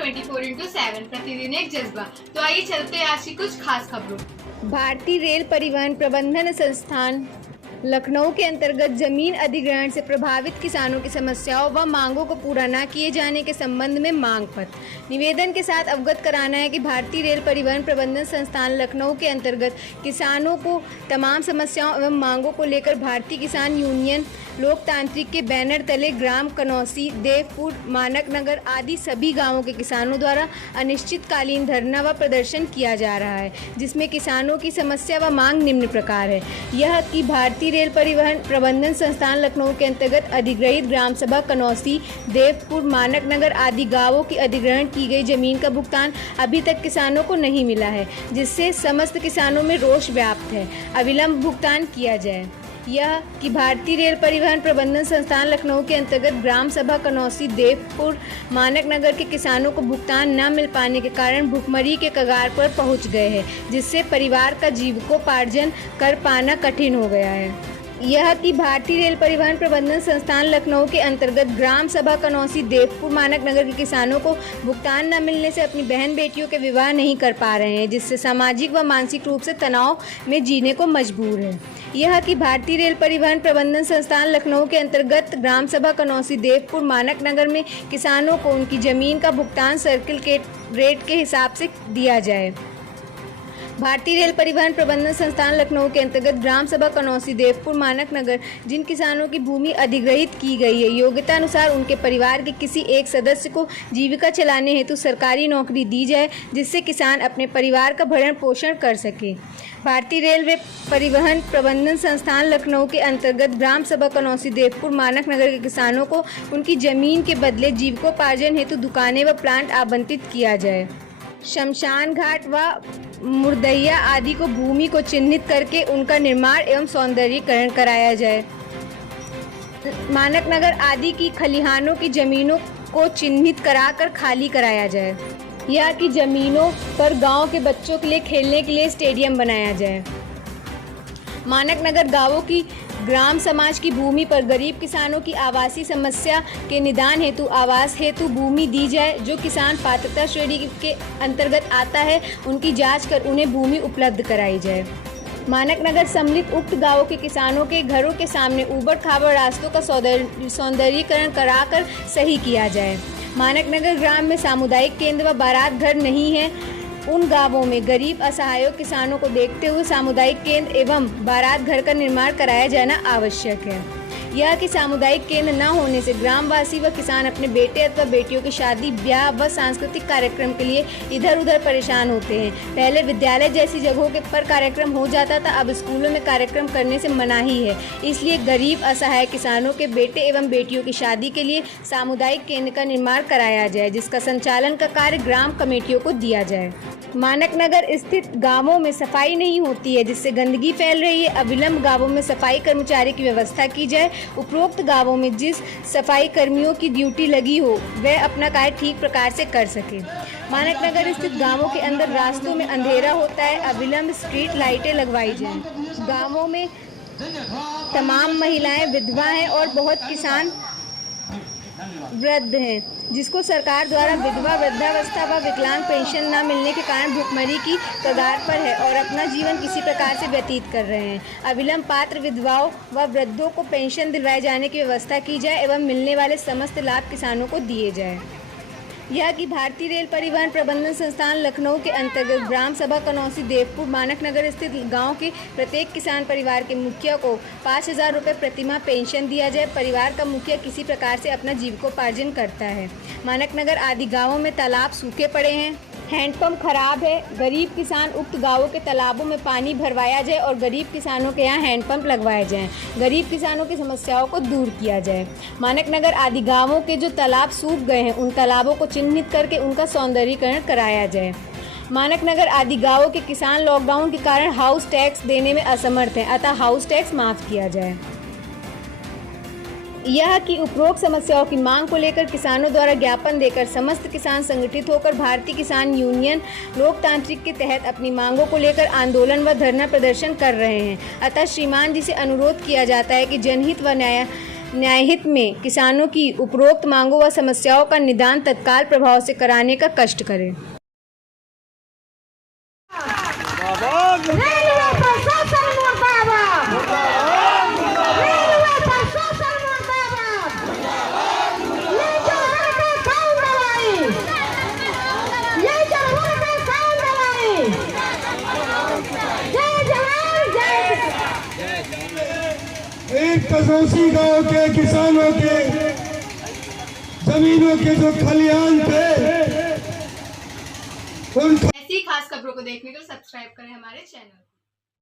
24/7 प्रतिदिन एक जज्बा। तो आइए चलते हैं आज की कुछ खास खबरों। भारतीय रेल परिवहन प्रबंधन संस्थान लखनऊ के अंतर्गत जमीन अधिग्रहण से प्रभावित किसानों की समस्याओं व मांगों को पूरा न किए जाने के संबंध में मांग पत्र निवेदन के साथ अवगत कराना है कि भारतीय रेल परिवहन प्रबंधन संस्थान लखनऊ के अंतर्गत किसानों को तमाम समस्याओं एवं मांगों को लेकर भारतीय किसान यूनियन लोकतांत्रिक के बैनर तले ग्राम कनौसी, देवपुर, मानक नगर आदि सभी गांवों के किसानों द्वारा अनिश्चितकालीन धरना व प्रदर्शन किया जा रहा है, जिसमें किसानों की समस्या व मांग निम्न प्रकार है। यह कि भारतीय रेल परिवहन प्रबंधन संस्थान लखनऊ के अंतर्गत अधिग्रहित ग्राम सभा कनौसी, देवपुर, मानक नगर आदि गांवों की अधिग्रहण की गई जमीन का भुगतान अभी तक किसानों को नहीं मिला है, जिससे समस्त किसानों में रोष व्याप्त है। अविलंब भुगतान किया जाए। यह कि भारतीय रेल परिवहन प्रबंधन संस्थान लखनऊ के अंतर्गत ग्राम सभा कनौसी, देवपुर, मानक नगर के किसानों को भुगतान न मिल पाने के कारण भुखमरी के कगार पर पहुंच गए हैं, जिससे परिवार का जीविकोपार्जन कर पाना कठिन हो गया है। यह कि भारतीय रेल परिवहन प्रबंधन संस्थान लखनऊ के अंतर्गत ग्राम सभा कनौसी, देवपुर, मानक नगर के किसानों को भुगतान न मिलने से अपनी बहन बेटियों के विवाह नहीं कर पा रहे हैं, जिससे सामाजिक व मानसिक रूप से तनाव में जीने को मजबूर है। यह कि भारतीय रेल परिवहन प्रबंधन संस्थान लखनऊ के अंतर्गत ग्राम सभा कनौसी, देवपुर, मानक नगर में किसानों को उनकी जमीन का भुगतान सर्किल के रेट के हिसाब से दिया जाए। भारतीय रेल परिवहन प्रबंधन संस्थान लखनऊ के अंतर्गत ग्राम सभा कनौसी, देवपुर, मानक नगर जिन किसानों की भूमि अधिग्रहित की गई है, योग्यता अनुसार उनके परिवार के किसी एक सदस्य को जीविका चलाने हेतु सरकारी नौकरी दी जाए, जिससे किसान अपने परिवार का भरण पोषण कर सके। भारतीय रेलवे परिवहन प्रबंधन संस्थान लखनऊ के अंतर्गत ग्राम सभा कनौसी, देवपुर, मानक नगर के किसानों को उनकी जमीन के बदले जीविकोपार्जन हेतु दुकानें व प्लांट आवंटित किया जाए। शमशान घाट व मुर्दैया आदि को भूमि को चिन्हित करके उनका निर्माण एवं सौंदर्यीकरण कराया जाए। मानक नगर आदि की खलिहानों की जमीनों को चिन्हित कराकर खाली कराया जाए। यह कि जमीनों पर गांव के बच्चों के लिए खेलने के लिए स्टेडियम बनाया जाए। मानक नगर गांवों की ग्राम समाज की भूमि पर गरीब किसानों की आवासीय समस्या के निदान हेतु आवास हेतु भूमि दी जाए। जो किसान पात्रता श्रेणी के अंतर्गत आता है, उनकी जांच कर उन्हें भूमि उपलब्ध कराई जाए। मानक नगर सम्मिलित उक्त गांवों के किसानों के घरों के सामने ऊबड़ खाबड़ रास्तों का सौंदर्यीकरण कराकर सही किया जाए। मानक नगर ग्राम में सामुदायिक केंद्र व बारात घर नहीं है, उन गांवों में गरीब असहायों किसानों को देखते हुए सामुदायिक केंद्र एवं बारात घर का निर्माण कराया जाना आवश्यक है। यह कि सामुदायिक केंद्र न होने से ग्रामवासी व किसान अपने बेटे अथवा बेटियों की शादी, ब्याह व सांस्कृतिक कार्यक्रम के लिए इधर उधर परेशान होते हैं। पहले विद्यालय जैसी जगहों के पर कार्यक्रम हो जाता था, अब स्कूलों में कार्यक्रम करने से मनाही है। इसलिए गरीब असहाय किसानों के बेटे एवं बेटियों की शादी के लिए सामुदायिक केंद्र का निर्माण कराया जाए, जिसका संचालन का कार्य ग्राम कमेटियों को दिया जाए। मानक नगर स्थित गांवों में सफाई नहीं होती है, जिससे गंदगी फैल रही है। अविलंब गांवों में सफाई कर्मचारी की व्यवस्था की जाए। उपरोक्त गांवों में जिस सफाई कर्मियों की ड्यूटी लगी हो, वह अपना कार्य ठीक प्रकार से कर सके। मानक नगर स्थित गांवों के अंदर रास्तों में अंधेरा होता है, अविलंब स्ट्रीट लाइटें लगवाई जाएं। गांवों में तमाम महिलाएं विधवा हैं और बहुत किसान वृद्ध हैं, जिसको सरकार द्वारा विधवा, वृद्धावस्था व विकलांग पेंशन न मिलने के कारण भुखमरी की कगार पर है और अपना जीवन किसी प्रकार से व्यतीत कर रहे हैं। अविलंब पात्र विधवाओं व वृद्धों को पेंशन दिलवाए जाने की व्यवस्था की जाए एवं मिलने वाले समस्त लाभ किसानों को दिए जाए। यह कि भारतीय रेल परिवहन प्रबंधन संस्थान लखनऊ के अंतर्गत ग्राम सभा कनौसी, देवपुर, मानक नगर स्थित गांव के प्रत्येक किसान परिवार के मुखिया को 5,000 रुपये प्रतिमाह पेंशन दिया जाए। परिवार का मुखिया किसी प्रकार से अपना जीविकोपार्जन करता है। मानक नगर आदि गांवों में तालाब सूखे पड़े हैं, हैंडपंप खराब है। गरीब किसान उक्त गांवों के तालाबों में पानी भरवाया जाए और गरीब किसानों के यहाँ हैंडपंप लगवाए जाएं। गरीब किसानों की समस्याओं को दूर किया जाए। मानक नगर आदि गांवों के जो तालाब सूख गए हैं, उन तालाबों को चिन्हित करके उनका सौंदर्यीकरण कराया जाए। मानक नगर आदि गांवों के किसान लॉकडाउन के कारण हाउस टैक्स देने में असमर्थ हैं, अतः हाउस टैक्स माफ़ किया जाए। यह कि उपरोक्त समस्याओं की मांग को लेकर किसानों द्वारा ज्ञापन देकर समस्त किसान संगठित होकर भारतीय किसान यूनियन लोकतांत्रिक के तहत अपनी मांगों को लेकर आंदोलन व धरना प्रदर्शन कर रहे हैं। अतः श्रीमान जी से अनुरोध किया जाता है कि जनहित व न्यायहित में किसानों की उपरोक्त मांगों व समस्याओं का निदान तत्काल प्रभाव से कराने का कष्ट करें। एक कसौसी गांव के किसानों के जमीनों के जो खलिहान थे उन ऐसी खास खबरों को देखने के लिए सब्सक्राइब करें हमारे चैनल।